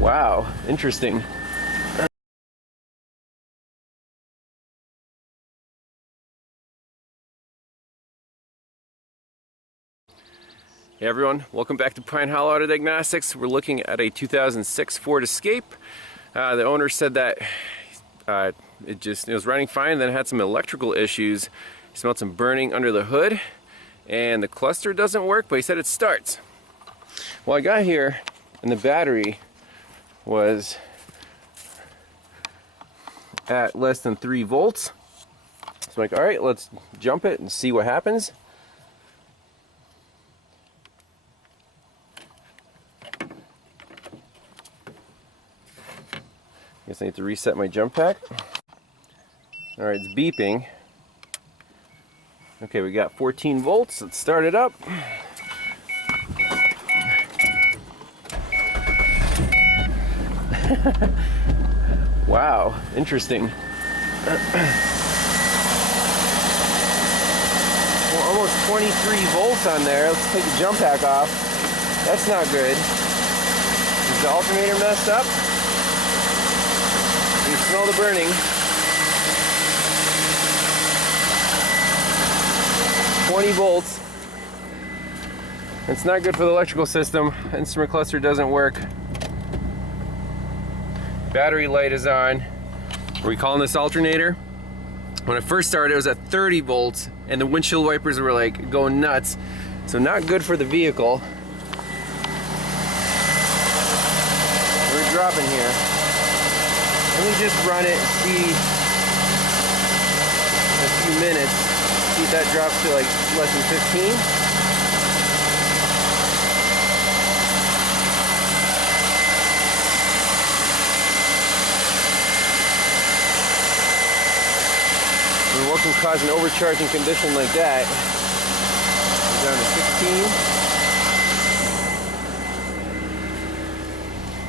Wow, interesting. Hey everyone, welcome back to Pine Hollow Auto Diagnostics. We're looking at a 2006 Ford Escape. The owner said that it was running fine, then it had some electrical issues. He smelled some burning under the hood, and the cluster doesn't work, but he said it starts. Well, I got here, and the battery was at less than 3 volts. So I'm like, all right, let's jump it and see what happens. Guess I need to reset my jump pack. All right, it's beeping. Okay, we got 14 volts. Let's start it up. Wow, interesting. Well, almost 23 volts on there. Let's take the jump pack off. That's not good. Is the alternator messed up? You smell the burning. 20 volts. It's not good for the electrical system. Instrument cluster doesn't work. Battery light is on. Are we calling this alternator? When I first started, it was at 30 volts, and the windshield wipers were like going nuts. So not good for the vehicle. We're dropping here. Let me just run it and see in a few minutes. See if that drops to like less than 15. And what can cause an overcharging condition like that? Down to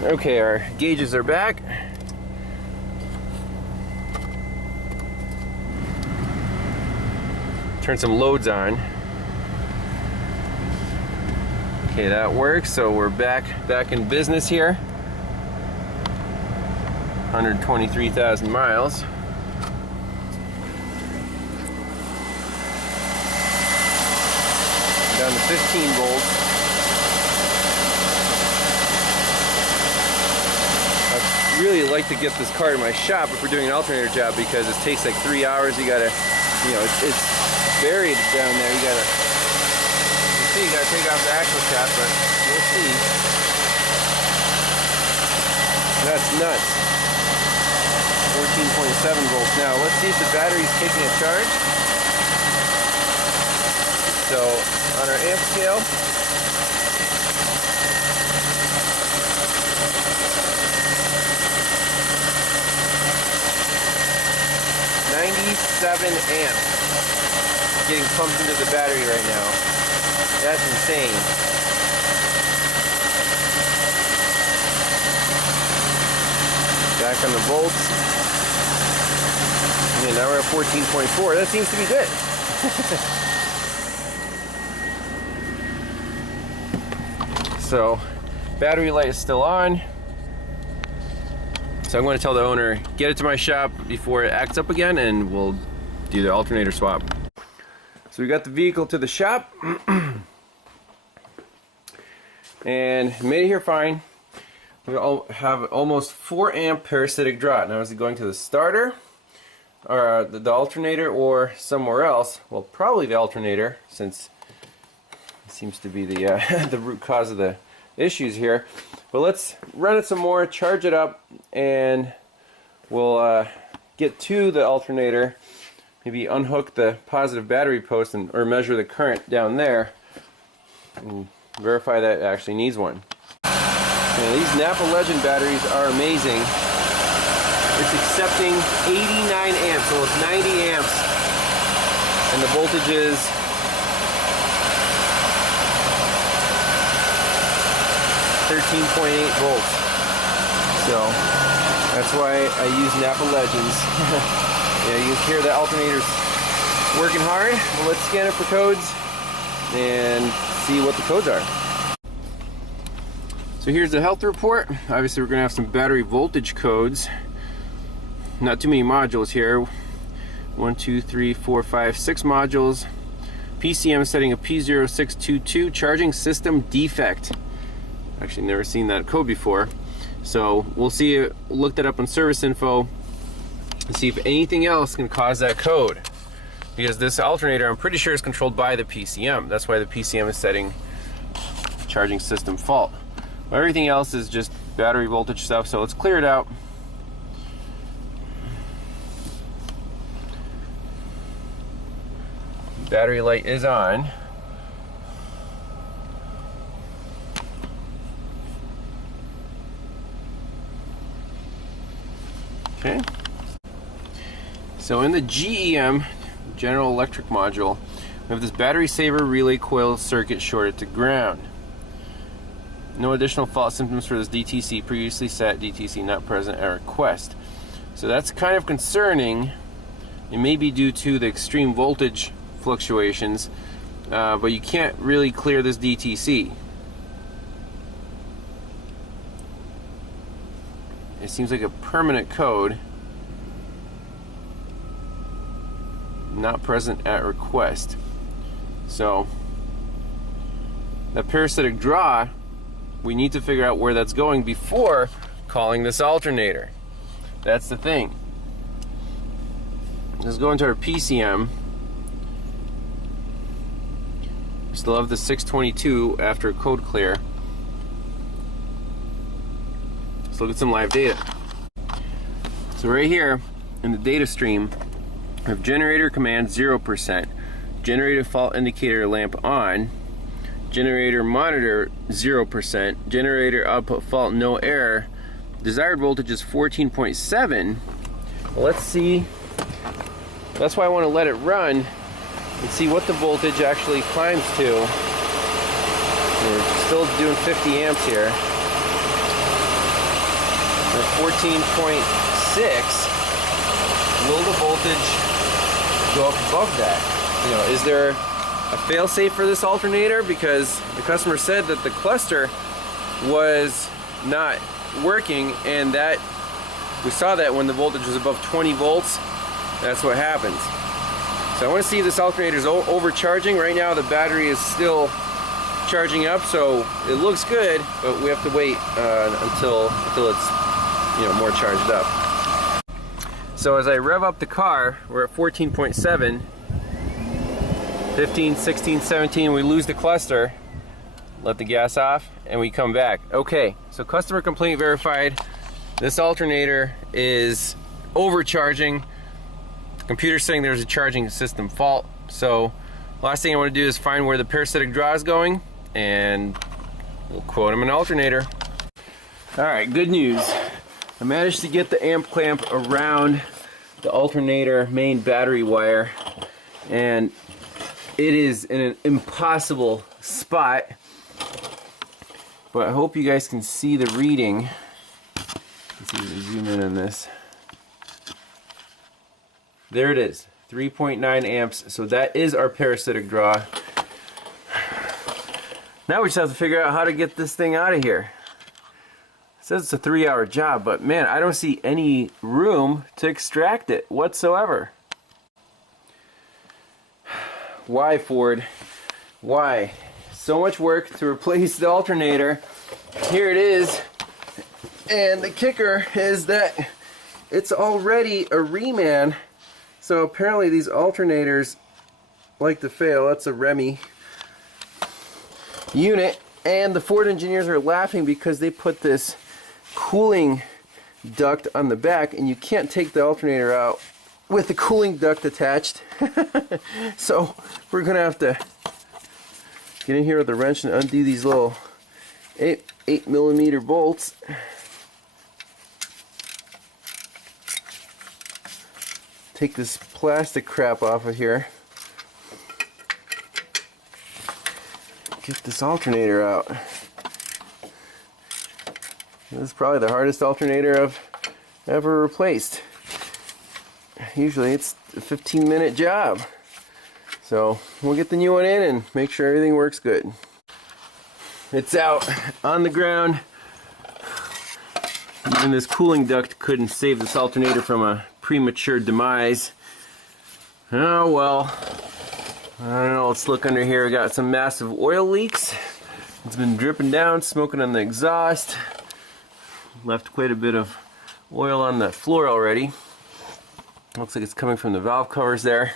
16. Okay, our gauges are back. Turn some loads on. Okay, that works. So we're back in business here. 123,000 miles. Down to 15 volts. I'd really like to get this car to my shop if we're doing an alternator job, because it takes like 3 hours. You gotta, it's buried down there. You gotta take off the axle shaft, but we'll see. That's nuts. 14.7 volts now. Let's see if the battery's taking a charge. So on our amp scale, $97 amps getting pumped into the battery right now. That's insane. Back on the volts. And now we're at 14.4. That seems to be good. So, battery light is still on. So I'm going to tell the owner, get it to my shop before it acts up again, and we'll do the alternator swap. So we got the vehicle to the shop, and made it here fine. We all have almost 4 amp parasitic draw. Now is it going to the starter, or the alternator, or somewhere else? Well, probably the alternator, since it seems to be the the root cause of the issues here. But let's run it some more, charge it up, and we'll get to the alternator. Maybe unhook the positive battery post or measure the current down there and verify that it actually needs one. And these Napa Legend batteries are amazing. It's accepting 89 amps, so it's 90 amps, and the voltage is 13.8 volts. So that's why I use Napa Legends. Yeah, you can hear the alternator's working hard. Well, let's scan it for codes and see what the codes are. So here's the health report. Obviously we're going to have some battery voltage codes. Not too many modules here. 1, 2, 3, 4, 5, 6 modules. PCM setting of P0622, charging system defect. Actually never seen that code before. So we'll see, look that up on service info and see if anything else can cause that code. Because this alternator, I'm pretty sure, is controlled by the PCM. That's why the PCM is setting charging system fault. Everything else is just battery voltage stuff, so let's clear it out. Battery light is on. Okay. So in the GEM, General Electric Module, we have this battery saver relay coil circuit shorted to ground. No additional fault symptoms for this DTC, previously set DTC not present at request. So that's kind of concerning. It may be due to the extreme voltage fluctuations, but you can't really clear this DTC. It seems like a permanent code, not present at request. So that parasitic draw, we need to figure out where that's going before calling this alternator. That's the thing. Let's go into our PCM. We still have the 622 after code clear. Let's look at some live data. So right here in the data stream, we have generator command 0%, generator fault indicator lamp on, generator monitor 0%, generator output fault no error, desired voltage is 14.7. Well, let's see. That's why I want to let it run and see what the voltage actually climbs to. We're still doing 50 amps here. We're 14.6. Will the voltage go up above that? You know, is there a fail-safe for this alternator? Because the customer said that the cluster was not working, and that we saw that when the voltage was above 20 volts, that's what happens. So I want to see if this alternator is overcharging. Right now the battery is still charging up, so it looks good, but we have to wait until it's, you know, more charged up. So as I rev up the car, we're at 14.7, 15, 16, 17, we lose the cluster, let the gas off, and we come back. Okay, so customer complaint verified. This alternator is overcharging. The computer's saying there's a charging system fault. So last thing I want to do is find where the parasitic draw is going, and we'll quote him an alternator. Alright, good news. I managed to get the amp clamp around the alternator main battery wire, and it is in an impossible spot, but I hope you guys can see the reading. Let's see if we zoom in on this. There it is, 3.9 amps. So that is our parasitic draw. Now we just have to figure out how to get this thing out of here. It says it's a 3-hour job, but man, I don't see any room to extract it whatsoever. Why, Ford? Why? So much work to replace the alternator. Here it is. And the kicker is that it's already a reman. So apparently these alternators like to fail. That's a Remy unit. And the Ford engineers are laughing because they put this cooling duct on the back, and you can't take the alternator out with the cooling duct attached. So we're gonna have to get in here with a wrench and undo these little 8mm bolts. Take this plastic crap off of here. Get this alternator out. This is probably the hardest alternator I've ever replaced. Usually it's a 15-minute job. So we'll get the new one in and make sure everything works good. It's out on the ground. Even this cooling duct couldn't save this alternator from a premature demise. Oh well. I don't know, let's look under here. We got some massive oil leaks. It's been dripping down, smoking on the exhaust. Left quite a bit of oil on the floor already. Looks like it's coming from the valve covers there.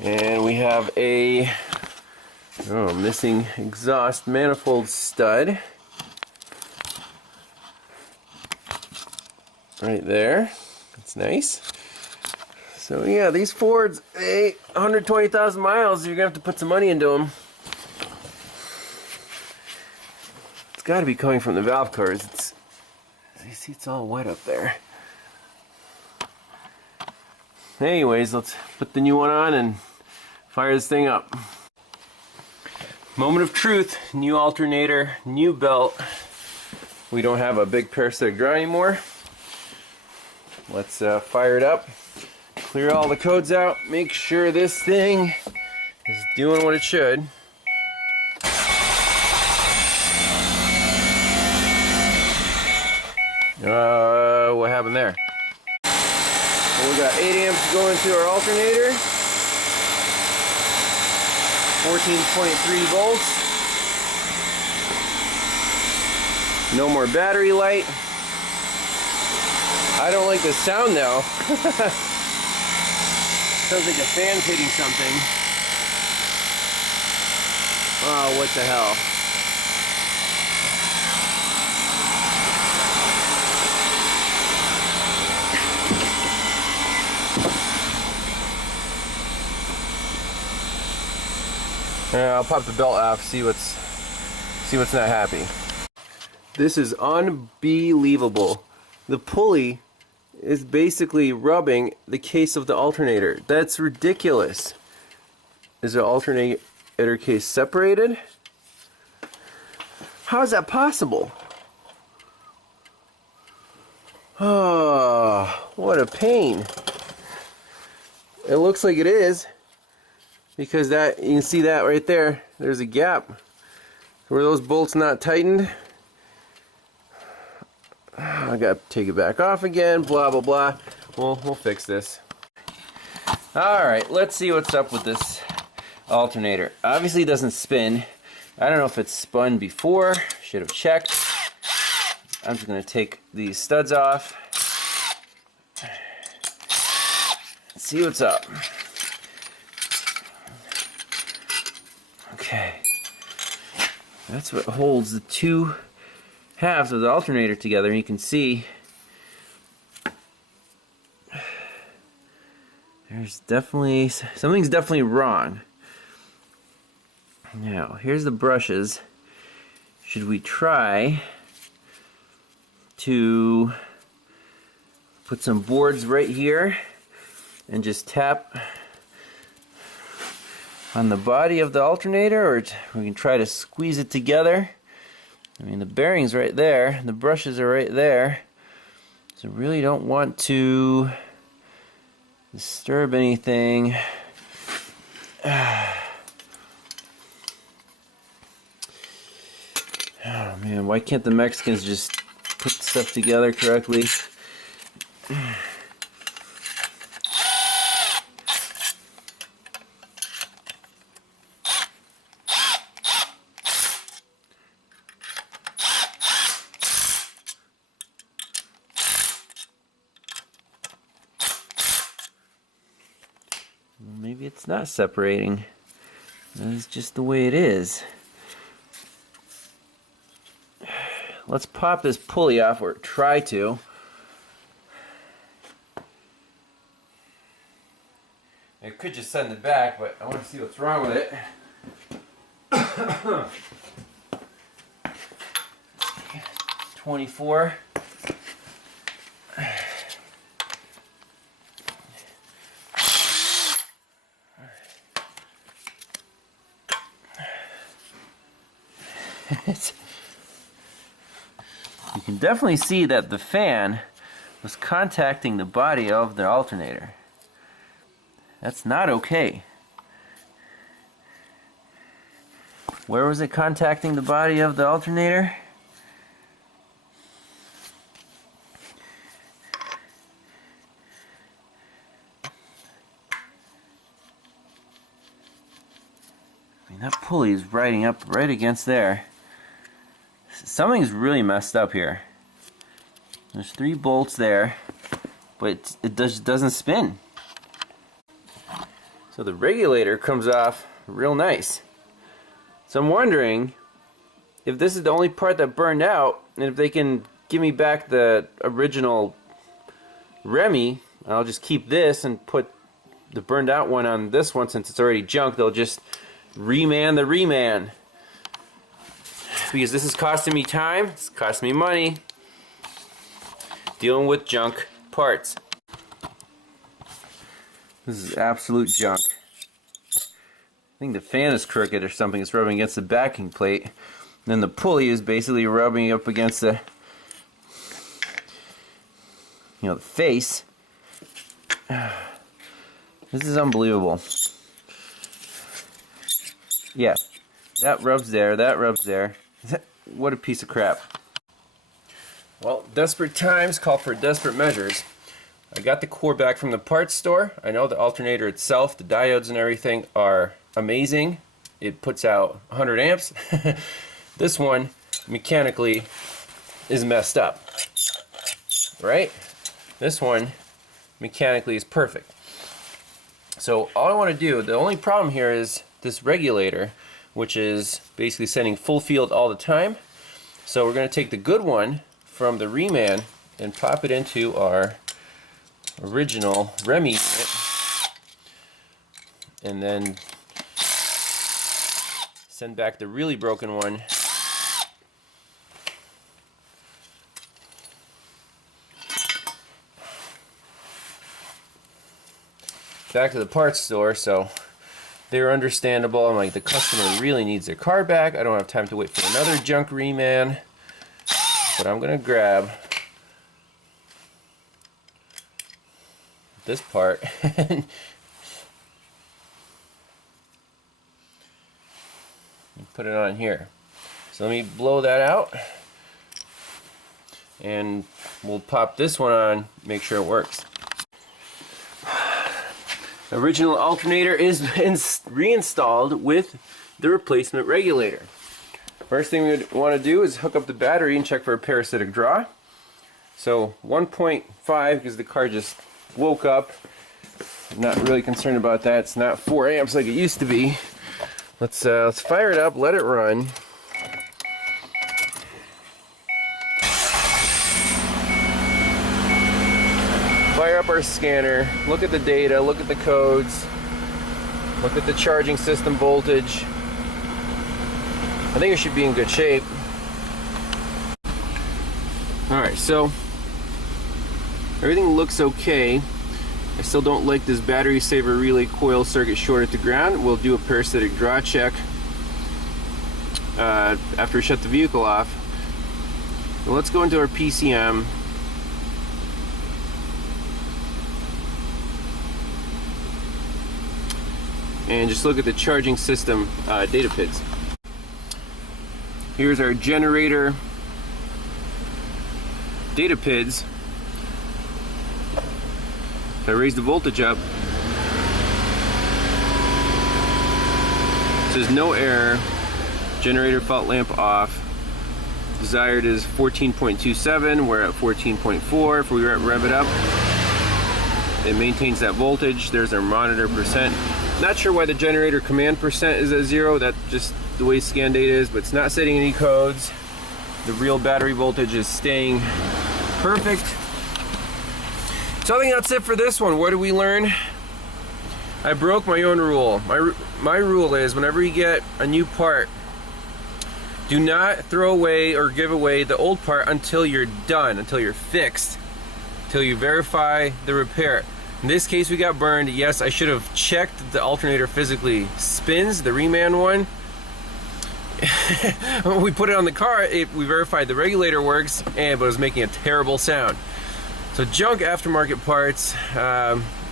And we have a missing exhaust manifold stud. Right there. That's nice. So yeah, these Fords, 120,000 miles, you're gonna have to put some money into them. It's got to be coming from the valve covers. It's, you see, it's all wet up there. Anyways, let's put the new one on and fire this thing up. Moment of truth. New alternator, new belt. We don't have a big parasitic draw anymore. Let's fire it up, clear all the codes out, make sure this thing is doing what it should. What happened there? Well, we got 8 amps going to our alternator, 14.3 volts. No more battery light. I don't like the sound now. Sounds like a fan's hitting something. Oh, what the hell. I'll pop the belt off, see what's not happy. This is unbelievable. The pulley is basically rubbing the case of the alternator. That's ridiculous. Is the alternator case separated? How is that possible? Oh, what a pain. It looks like it is, because that, you can see that right there. There's a gap. Were those bolts not tightened? I gotta take it back off again, blah blah blah. We'll fix this. Alright, let's see what's up with this alternator. Obviously it doesn't spin. I don't know if it's spun before. Should have checked. I'm just gonna take these studs off. Let's see what's up. Okay. That's what holds the two halves of the alternator together, and you can see there's definitely something's definitely wrong. Now here's the brushes. Should we try to put some boards right here and just tap on the body of the alternator, or we can try to squeeze it together? I mean, the bearing's right there, the brushes are right there, so really don't want to disturb anything. Oh man, why can't the Mexicans just put stuff together correctly? Maybe it's not separating. That's just the way it is. Let's pop this pulley off, or try to. I could just send it back, but I want to see what's wrong with it. 24. You can definitely see that the fan was contacting the body of the alternator. That's not okay. Where was it contacting the body of the alternator? mean, that pulley is riding up right against there. Something's really messed up here. There's 3 bolts there, but it doesn't spin. So the regulator comes off real nice. So I'm wondering if this is the only part that burned out, and if they can give me back the original Remy, I'll just keep this and put the burned out one on this one. Since it's already junk, they'll just reman the reman. Because this is costing me time, it's costing me money, dealing with junk parts. This is absolute junk. I think the fan is crooked or something. It's rubbing against the backing plate. And then the pulley is basically rubbing up against the, the face. This is unbelievable. Yeah, that rubs there, that rubs there. What a piece of crap. Well, desperate times call for desperate measures. I got the core back from the parts store. I know the alternator itself, the diodes and everything are amazing. It puts out 100 amps. This one, mechanically, is messed up. Right? This one, mechanically, is perfect. So all I want to do, the only problem here is this regulator, which is basically sending full field all the time. So we're going to take the good one from the reman and pop it into our original Remy unit, and then send back the really broken one back to the parts store. So they're understandable. I'm like, the customer really needs their car back. I don't have time to wait for another junk reman, but I'm gonna grab this part and put it on here. So let me blow that out, and we'll pop this one on, make sure it works. The original alternator is reinstalled with the replacement regulator. First thing we want to do is hook up the battery and check for a parasitic draw. So 1.5, because the car just woke up. I'm not really concerned about that. It's not 4 amps like it used to be. Let's fire it up, let it run. Fire up our scanner, look at the data, look at the codes, look at the charging system voltage. I think it should be in good shape. Alright, so everything looks okay. I still don't like this battery saver relay coil circuit shorted to ground. We'll do a parasitic draw check after we shut the vehicle off. So let's go into our PCM. And just look at the charging system data pins. Here's our generator data pins. If I raise the voltage up, it says no error, generator fault lamp off. Desired is 14.27, we're at 14.4. If we rev it up, it maintains that voltage. There's our monitor percent. Not sure why the generator command percent is at 0. That's just the way scan data is, but it's not setting any codes. The real battery voltage is staying perfect. So I think that's it for this one. What did we learn? I broke my own rule. My rule is, whenever you get a new part, do not throw away or give away the old part until you're done, until you're fixed, until you verify the repair. In this case, we got burned. Yes, I should have checked the alternator physically spins, the reman one. When we put it on the car, we verified the regulator works, but it was making a terrible sound. So junk aftermarket parts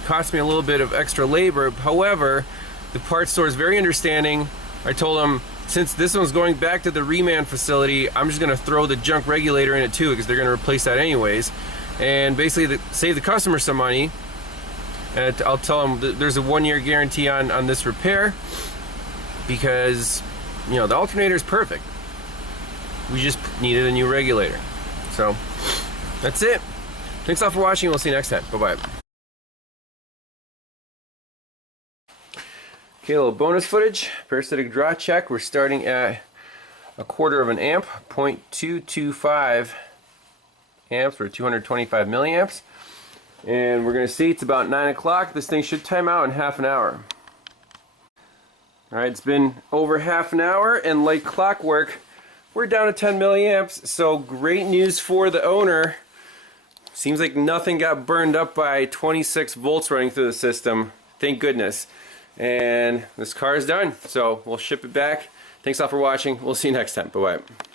cost me a little bit of extra labor. However, the parts store is very understanding. I told them, since this one's going back to the reman facility, I'm just going to throw the junk regulator in it too, because they're going to replace that anyways, and basically save the customer some money. And I'll tell them there's a 1-year guarantee on this repair. because, you know, the alternator is perfect. We just needed a new regulator. So that's it. Thanks a lot for watching. We'll see you next time. Bye-bye. Okay, a little bonus footage. Parasitic draw check. We're starting at 1/4 of an amp, 0.225 amps or 225 milliamps. And we're going to see it's about 9 o'clock. This thing should time out in half an hour. Alright, it's been over half an hour, and like clockwork, we're down to 10 milliamps, so great news for the owner. Seems like nothing got burned up by 26 volts running through the system. Thank goodness. And this car is done, so we'll ship it back. Thanks all for watching. We'll see you next time. Bye-bye.